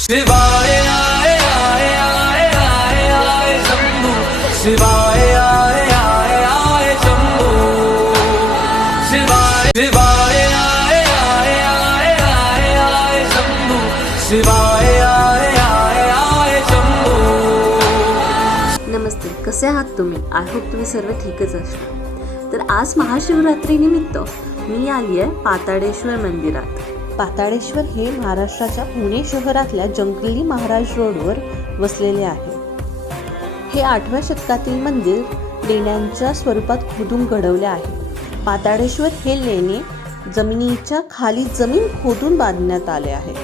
शिवाय आय आय आय आय आय शंभू शिवाय आय आय आय शंभू शिवाय शिवाय आय आय आय आय आय शंभू शिवाय आय आय आय शंभू नमस्ते कसे आहात तुम्ही आय होप तुम्ही सर्व ठीकच असणार तर आज महाशिवरात्रीनिमित्त मी आली आहे पाताडेश्वर मंदिरात पाताळेश्वर हे महाराष्ट्राच्या पुणे शहरातल्या जंगली महाराज रोडवर वसलेले आहे. हे आठव्या शतकातील मंदिर लेण्यांच्या स्वरूपात खोदून घडवले आहे. पाताळेश्वर हे लेणे जमिनीच्या खाली जमीन खोदून बांधण्यात आले आहे.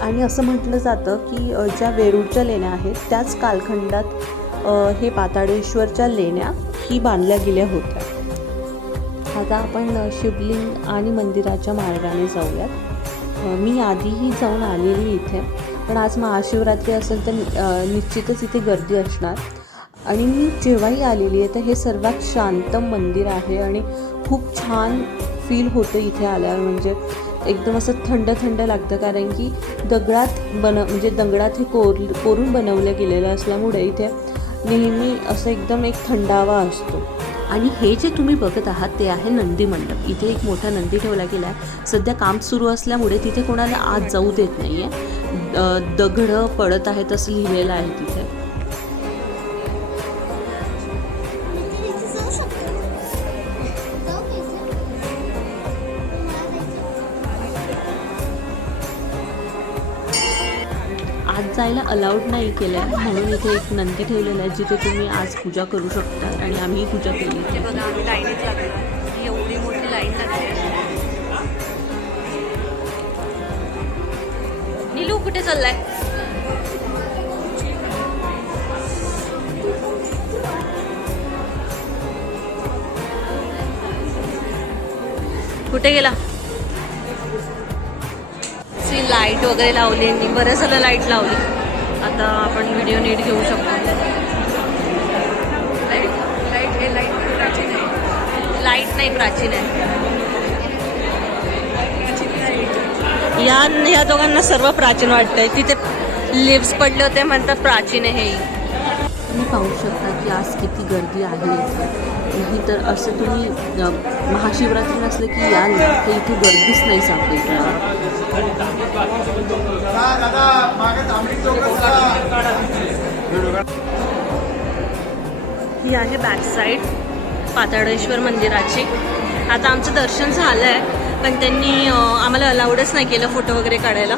आणि असं म्हटलं जातं की ज्या वेरूळच्या लेण्या आहेत त्याच कालखंडात हे पाताळेश्वरच्या लेण्या ही बांधल्या गेल्या होत्या. आता आपण शिवलिंग आणि मंदिराच्या मार्गाने जाऊयात. मी आधीही जाऊन आलेली इथे. पण आज महाशिवरात्री असेल तर निश्चितच इथे गर्दी असणार. आणि मी जेव्हाही आलेली आहे तर हे सर्वात शांत मंदिर आहे. आणि खूप छान फील होतं इथे आल्यावर. म्हणजे एकदम असं थंड थंड लागतं. कारण की दगडात बन म्हणजे दगडात हे कोर कोरून बनवलं गेलेलं असल्यामुळे इथे नेहमी असं एकदम एक थंडावा असतो. आणि हे जे तुम्ही बघत आहात ते आहे नंदी मंडप. इथे एक मोठा नंदी ठेवला गेला आहे. सध्या काम सुरू असल्यामुळे तिथे कोणाला आत जाऊ देत नाही आहे दगडं पडत आहेत असं लिहिलेलं आहे तिथे. जायला अलाउड नाही केलं आहे म्हणून इथे एक नंदी ठेवलेलं आहे जिथे तुम्ही आज पूजा करू शकता आणि आम्ही पूजा केली बघा आम्ही लाईनीत लागलो एवढी मोठी लाईन लागली नीलू कुठे चाललाय? कुठे गेला? लाइट वगैरे लावली यांनी बरं झालं लाइट लावली. आता आपण व्हिडिओ नीट घेऊ शकतो. लाइट नाही प्राचीन आहे. या या दोघांना सर्व प्राचीन वाटतंय. तिथे लिव्स पडले होते म्हणतात प्राचीन आहे हे. तुम्ही पाहू शकता की आज किती गर्दी आहे नाही ही तर असं तुम्ही महाशिवरात्री नसलं की याल ना तर इथे गर्दीच नाही सापडेल. ही आहे बॅक साईड पाताळेश्वर मंदिराची. आता आमचं दर्शन झालं आहे पण त्यांनी आम्हाला अलाउडच नाही केलं फोटो वगैरे काढायला.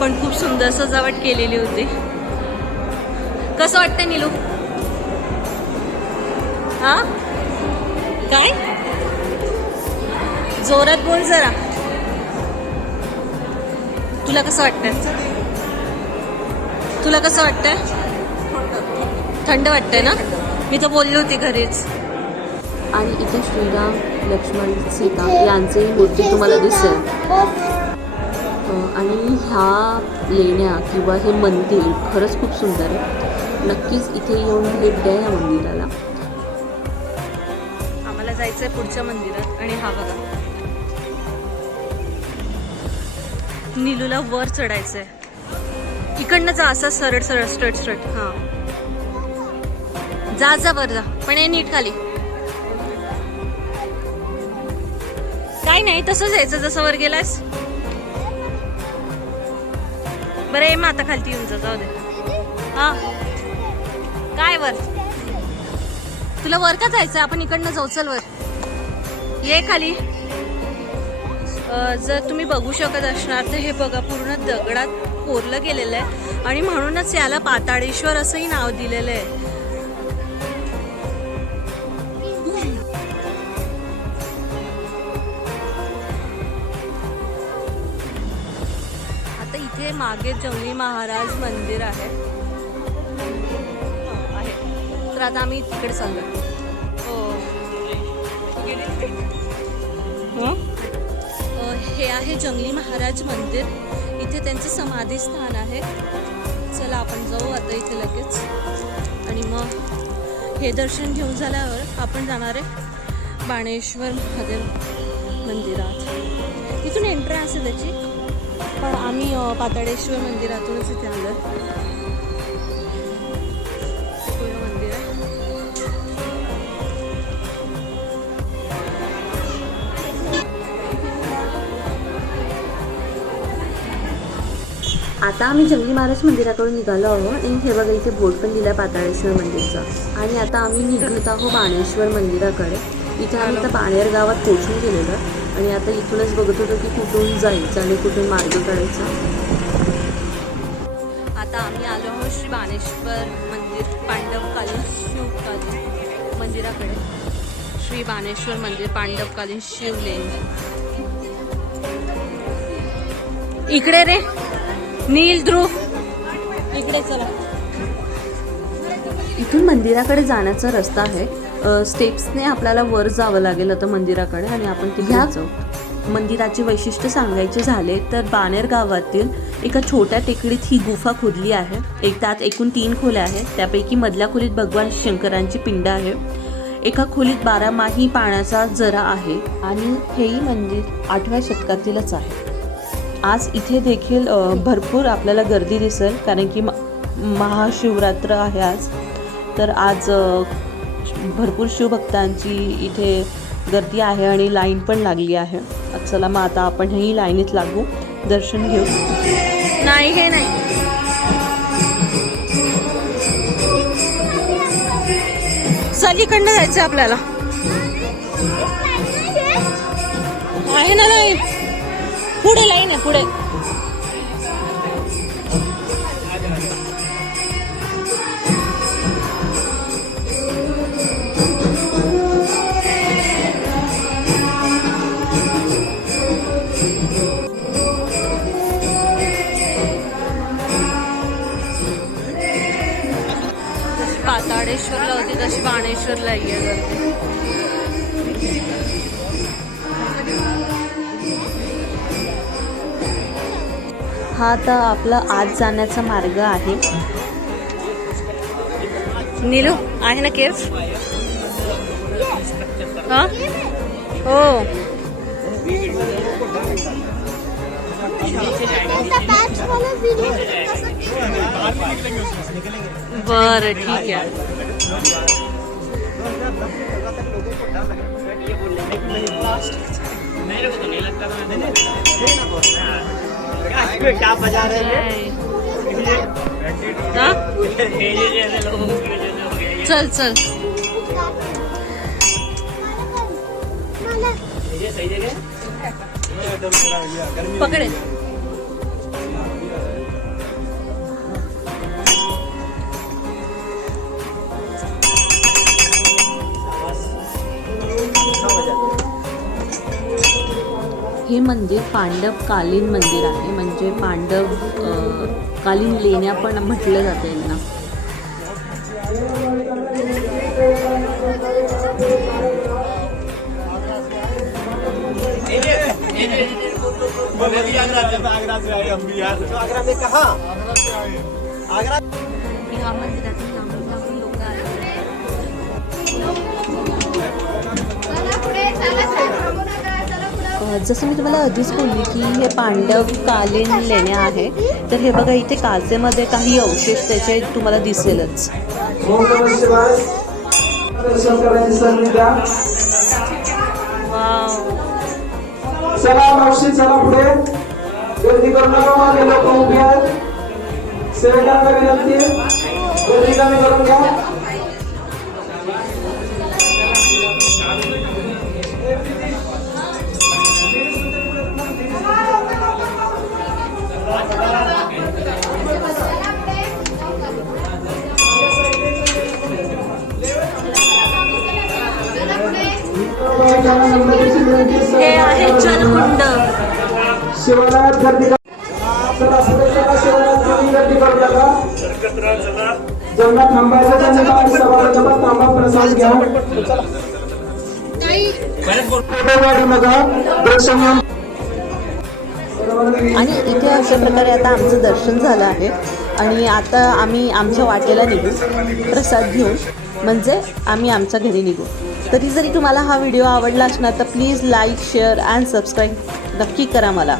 पण खूप सुंदर सजावट केलेली होती. कसं वाटतं निलू? हा? काय? जोरात बोल जरा. तुला कसं वाटतंय? तुला कसं वाटतंय? थंड वाटतंय ना? मी तर बोलली होती घरीच. आणि इथे श्रीराम लक्ष्मण सीता यांचेही मूर्ती तुम्हाला दिसेल. आणि ह्या लेण्या किंवा हे मंदिर खरंच खूप सुंदर आहे. नक्कीच इथे येऊन भेट द्या या मंदिराला. आम्हाला जायचंय पुढच्या मंदिरात आणि हा बघा. नीलूला वर चढायचंय. इकडनं जा असा सरळ सरळ स्ट्रेट स्ट्रेट. हा. जा जा वर जा. पण हे नीट खाली. काय नाही तसंच यायचं जसं वर गेलास बरं ये मग आता खालती येऊन जा जाऊ दे. हा. काय वर? तुला वर का जायचं आपण इकडनं जाऊ चल वर. ये खाली. जर तुम्ही बघू शकत असणार तर हे बघा पूर्ण दगडात कोरलं गेलेलं आहे. आणि म्हणूनच याला पाताळेश्वर असंही नाव दिलेलं आहे. आता इथे मागे जंगली महाराज मंदिर आहे. तर आता आम्ही तिकडे चाललो. हो. हे? आहे जंगली महाराज मंदिर. इथे त्यांचं समाधी स्थान आहे. चला आपण जाऊ आता इथे लगेच. आणि मग हे दर्शन घेऊन झाल्यावर आपण जाणार आहे बाणेश्वर महादेव मंदिरात. इथून एंट्री असेल त्याची. पण आम्ही पाताळेश्वर मंदिरातूनच इथे आलो आता आम्ही जंगली महाराज मंदिराकडून निघालो आहोत. आणि हे बघा इथे बोर्ड पण दिला पाताळेश्वर मंदिरचा. आणि आता आम्ही निघत आहोत बाणेश्वर मंदिराकडे. इथे आम्ही आता बाणेर गावात पोचून गेलेलो आणि आता इथूनच बघत होतो की कुठून जायचं आणि कुठून मार्ग काढायचा. आता आम्ही आलो आहोत श्री बाणेश्वर मंदिर पांडवकालीन शिवकालीन मंदिराकडे. श्री बाणेश्वर मंदिर पांडवकालीन शिवलेन इकडे रे. नील ध्रुव. इकडे चला. इथून मंदिराकडे जाण्याचा रस्ता आहे. स्टेप्सने आपल्याला वर जावं लागेल आता मंदिराकडे आणि आपण तिथे जाऊ. मंदिराचे वैशिष्ट्य सांगायचे झाले तर बाणेर गावातील एका छोट्या टेकडीत ही गुफा खोदली आहे. एक त्यात एकूण तीन खोल्या आहेत. त्यापैकी मधल्या खोलीत भगवान शंकरांची पिंड आहे. एका खोलीत बारामाही पाण्याचा जरा आहे. आणि हेही मंदिर आठव्या शतकातीलच आहे. आज इथे देखील भरपूर आपल्याला गर्दी दिसेल कारण की म- महाशिवरात्र आहे आज. तर आज भरपूर शिवभक्तांची इथे गर्दी आहे आणि लाईन पण लागली आहे. चला मग आता आपणही लाईनीत लागू. दर्शन घेऊ. नाही हे नाही. चल जायचं आपल्याला. आहे ना लाईन? पुढे लाईन आहे पुढे. पाताळेश्वरला होती तशी बाणेश्वरला आहे गर्दी हा आता आपला आज जाण्याचा मार्ग आहे. नीलू आहे ना केस? हा? हो. बर ठीक आहे. क्या बजा रहे हैं चल चल. पकडे. मंदिर पांडव कालीन मंदिर आहे. म्हणजे पांडव कालीन लेण्या पण म्हटलं जातं यांना. आगरा से ह्या मंदिरातून लोक जसं मी तुम्हाला आधीच बोलली की हे पांडव कालीन लेण्या आहे तर हे बघा इथे काचेमध्ये काही अवशेष त्याचे तुम्हाला दिसेलच. चला मावशी चला पुढे गर्दी करू नका माझे लोक उभे आहेत विनंती गर्दी कमी करून घ्या हे आहे जलकुंड. शिवनाथ गर्दी थांबायचं त्यांनी थांबा प्रसाद घ्या. आणि इथे अशा प्रकारे आता आमचं दर्शन झालं आहे. आणि आता आम्ही आमच्या वाटेला निघू प्रसाद घेऊन. म्हणजे आम्ही आमच्या घरी निघू. तरी जरी तुम्हाला हा व्हिडिओ आवडला असणार तर please like share and subscribe नक्की करा मला.